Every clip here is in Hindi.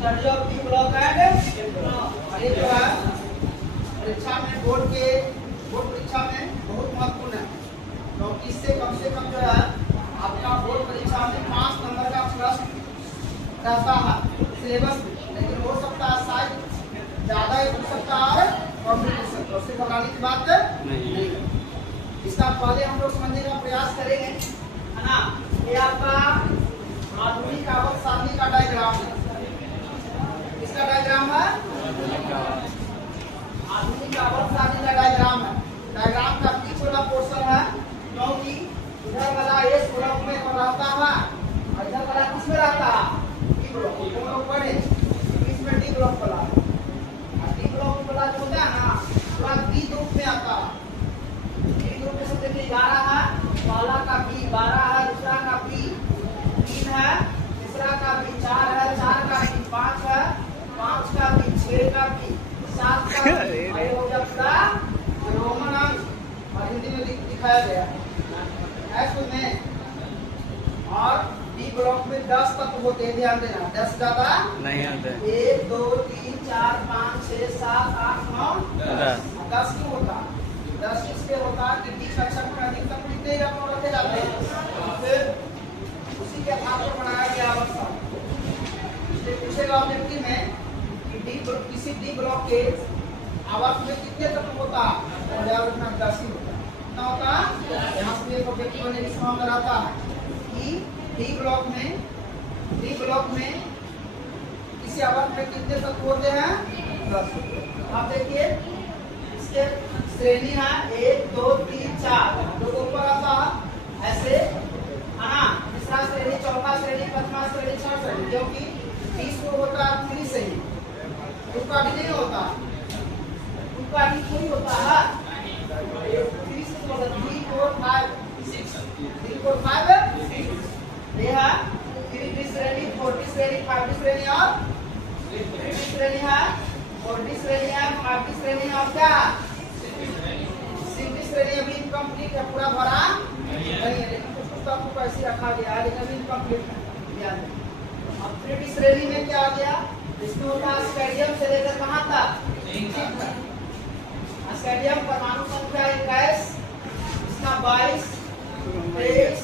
Study of D block and और ये जो है परीक्षा में बोर्ड परीक्षा में बहुत महत्वपूर्ण है, क्योंकि इससे कम से कम जो है आपका बोर्ड परीक्षा में 5 नंबर का प्रश्न रहता है सिलेबस में, लेकिन हो सकता है शायद ज्यादा ही हो सकता है कॉम्पिटिशन, तो उससे घबराने की बात नहीं। इसका पहले हम लोग समझने का प्रयास करेंगे, है ना। ये आपका आधुनिक आवक सारणी का डायग्राम है। इसका डायग्राम है आधुनिक आवक सारणी का डायग्राम है। डायग्राम का बीच वाला पोर्शन है, क्योंकि इधर वाला एस ब्लॉक में रहता है और इधर वाला किसमें रहता है, डी ब्लॉक। हम लोग पढ़े इसमें डी ब्लॉक वाला, डी ब्लॉक वाला जो होता है ना पूरा बी ग्रुप में आता है। बी ग्रुप में सब देखिए 11 है, पहला का बी 12 है, दूसरा का बी 3 है, तीसरा का बी 4 है, 4 का बी 5 है, 5 का बी 6 का बी 7 का बी हो गया पूरा रोमन अंक और हिंदी में दिखाया गया है इसमें। और डी ब्लॉक में 10 तत्व होते हैं, ध्यान देना, 10 ज्यादा नहीं आते। 1 2 3 4 5 6 7 8 9 10 क्यों होता है? 10 इसलिए होता है कि डी कक्षा में अधिकतम कितने रकम रखे जाते हैं, फिर उसी के आधार पर बनाया गया अवस्था। इसलिए पूछेगा ऑब्जेक्टिव में कि किसी डी ब्लॉक के आवर्त में कितने तत्व होता है, और याद रखना 10 ही होता है। कितना होता है? यहाँ से एक ऑब्जेक्टिव बनने की संभावना रहता है कि डी ब्लॉक में किसी आवर्त में कितने तत्व होते हैं, 10। आप देखिए इसके श्रेणी है 1 2 3 4, जो ऊपर आता है ऐसे, है ना। तीसरा श्रेणी, चौथा श्रेणी, पांचवा श्रेणी, छठा श्रेणी, क्योंकि 30 को होता है 3 से ही, उसका भी नहीं होता, उसका भी कोई होता है 30 को होता है 3 4 5 6 ये है 3 श्रेणी, 4 श्रेणी, 5 श्रेणी और 3 श्रेणी है, 4 श्रेणी है, 5 श्रेणी है और क्या 6 श्रेणी अभी इनकम्प्लीट है, पूरा भरा नहीं है, लेकिन कुछ पुस्तकों को ऐसे रखा गया है, लेकिन अभी इनकम्प्लीट है। अब 3 श्रेणी में क्या आ गया, इसमें होता है स्टेडियम से लेकर कहाँ तक, स्टेडियम परमाणु संख्या 21, इसका 22 23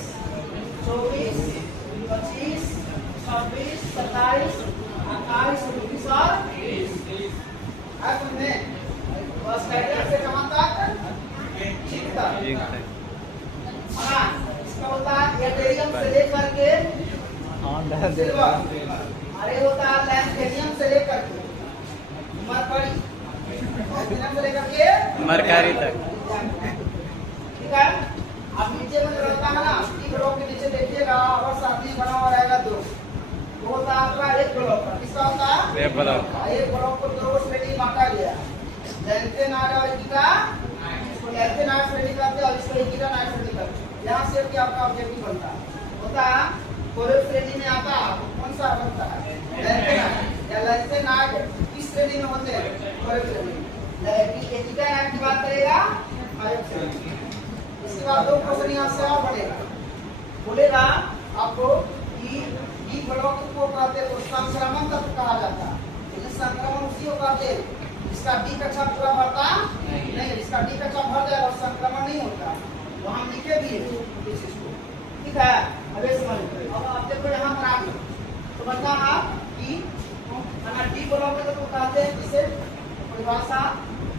24 25 26 27 28 29 और 30 स्टेडियम से कहाँ तक, ठीक तक। इसका होता है एटेरियम से लेकर के अरे होता है लैंथेनियम से लेकर के मरकरी, लैंथेनियम से लेकर के मरकरी तक, ठीक है। अब नीचे में रहता है ना, डी ब्लॉक के नीचे देखिएगा और साथी बना हुआ रहेगा 2, वो होता है आपका एक ब्लॉक का। किसका होता है, एक ब्लॉक। एक ब्लॉक को 2 श्रेणी बांटा गया, लैंथेनाइड और एकीटा, इसको लैंथेनाइड श्रेणी करते हैं और इसको एकीटानाइड श्रेणी करते हैं। यहाँ से कि आपका ऑब्जेक्टिव बनता है होता है कोरे श्रेणी में आता है, कौन सा बनता है, लैंथेनाइड या लैंथेनाइड किस श्रेणी में होते हैं, कोरे श्रेणी में। एकीटानाइड की बात करेगा 5 श्रेणी। इसके बाद 2 क्वेश्चन यहाँ से और बढ़ेगा, बोलेगा आपको कि डी ब्लॉक को कहते हैं संक्रमण तत्व कहा जाता है, लेकिन संक्रमण उसी को कहते हैं जिसका डी कक्षा पूरा भरता नहीं, जिसका डी कक्षा भर जाएगा और संक्रमण नहीं होता, वो हम लिखे भी है इस चीज को, ठीक है। अब समझ, अब आप देखो यहाँ पर आगे तो बता आप कि डी ब्लॉक को कहते हैं जिसे परिभाषा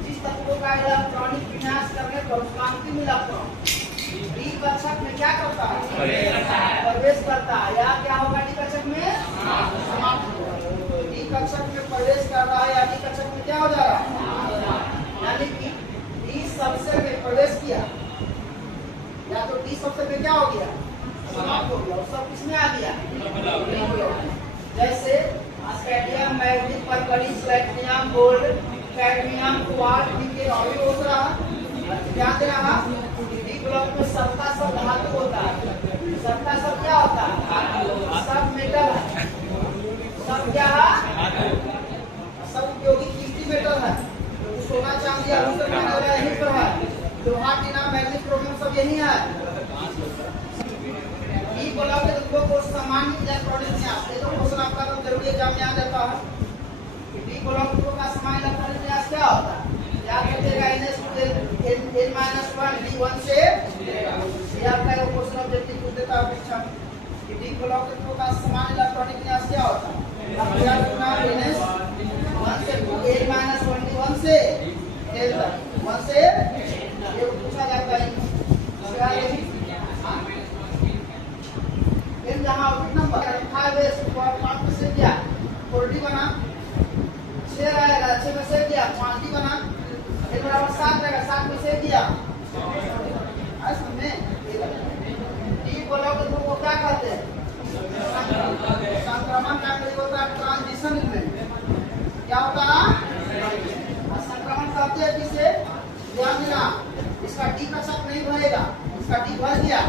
जिस तत्वों का इलेक्ट्रॉनिक विन्यास करने पर उसका अंतिम इलेक्ट्रॉन डी कक्षक में क्या करता है, प्रवेश करता है, या क्या होगा डी कक्षक में समाप्त होगा। डी कक्षक में प्रवेश कर रहा है या डी कक्षक में क्या हो जा रहा है, यानी कि डी सबसे में प्रवेश किया या तो डी सबसे में क्या हो गया, समाप्त हो गया, और सब किसमें आ गया, जैसे स्केडियम, manganese, mercury, platinum, gold, cadmium, quartz, nickel और भी होता है। ध्यान देना, डी ब्लॉक में सबका सब धातु होता है, सबका सब क्या होता है, सब मेटल है, सब क्या है, सब उपयोगी कीमती मेटल है, सोना चांदी यही पर है, लोहा टीना मैग्नीज क्रोमियम सब यही है। डी ब्लॉक के तत्वों को सामान्य इलेक्ट्रॉनिक विन्यास, ये तो क्वेश्चन आपका जरूरी एग्जाम में आ जाता है। कोलोम्बो का समान इलेक्ट्रॉनिक विन्यास क्या होता है? याद रखिएगा n माइनस 1 d1 से ये आपका एक क्वेश्चन ऑब्जेक्टिव पूछ देता है परीक्षा में कि डी कोलोम्बो का समान इलेक्ट्रॉनिक विन्यास क्या होता है? अब याद रखना n 1 से n माइनस 1 d1 से डेल्टा 1 से ये पूछा जाता है इसका n जहां कितना नंबर 5 है 5 में से क्या 40 बना 6 आएगा 6 में से क्या 5 बना n बराबर 7 रहेगा 7 में से दिया ऐसा में डी कोलोम्बो को क्या कहते हैं? संक्रमण का मतलब होता है ट्रांजिशन में क्या होता है? संक्रमण कहते हैं किसे? ध्यान देना इसका डी का शब्द नहीं भरेगा इसका डी भर गया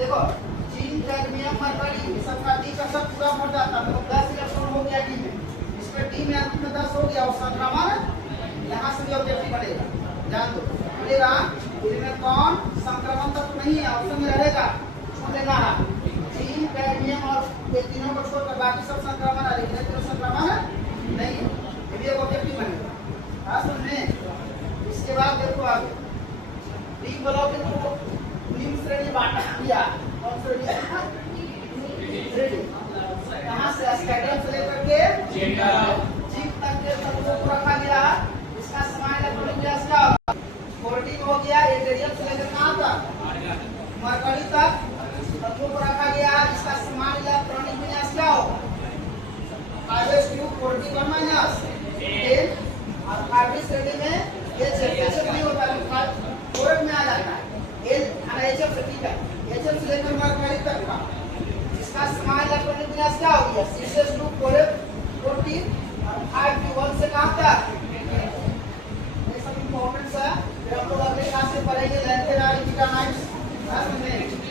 देखो जिंक कैडमियम मरकरी ये सब का डी का शब्द पूरा भर जाता है 10 इलेक्ट्रॉन हो गया डी में इसमें डी में अंत में 10 हो गया और संक्रमण यहाँ से भी ऑब्जेक्टिव बढ़ेगा ध्यान दो बोलेगा इनमें कौन संक्रमण तक नहीं है ऑप्शन में रहेगा छोड़ देना जिंक कैडमियम और ये तीनों को छोड़कर बाकी सब संक्रमण है लेकिन तीनों संक्रमण नहीं है ये भी एक ऑब्जेक्टिव बनेगा हाँ सुनने इसके बाद देखो आगे डी कोलोम्बो को निम्न श्रेणी बांटा दिया कौन श्रेणी श्रेणी कहाँ से स्कैटरियम से लेकर के जिंक तक के तत्वों को रखा गया इसका समान इलेक्ट्रॉनिक विन्यास क्या होगा? 40 हो गया रेडियम से लेकर कहाँ तक मरकरी तक तत्वों को रखा गया इसका समान इलेक्ट्रॉनिक विन्यास क्या होगा? 5s3 माइनस 10 और 5 श्रेणी में ये HF नहीं होता है 4 में आ जाता है HF से ठीक है HF से लेकर मरकरी तक का इसका समान इलेक्ट्रॉनिक विन्यास क्या हो गया? 6s2 40 और 5d1 से कहाँ तक? ये सब इंपॉर्टेंट है फिर हम लोग अगले क्लास में पढ़ेंगे लैंथेनाइड गिगानाइड्स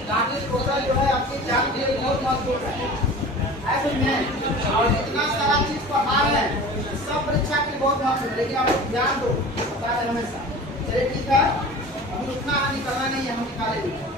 कार्टिज टोटल जो है आपकी एग्जाम के लिए बहुत महत्वपूर्ण है ऐसे में और इतना सारा चीज पढ़ा रहे हैं सब परीक्षा के लिए बहुत महत्वपूर्ण है लेकिन आप लोग ध्यान दो बता रहे हमेशा चलिए ठीक है अभी उतना निकलना नहीं है हम निकालेंगे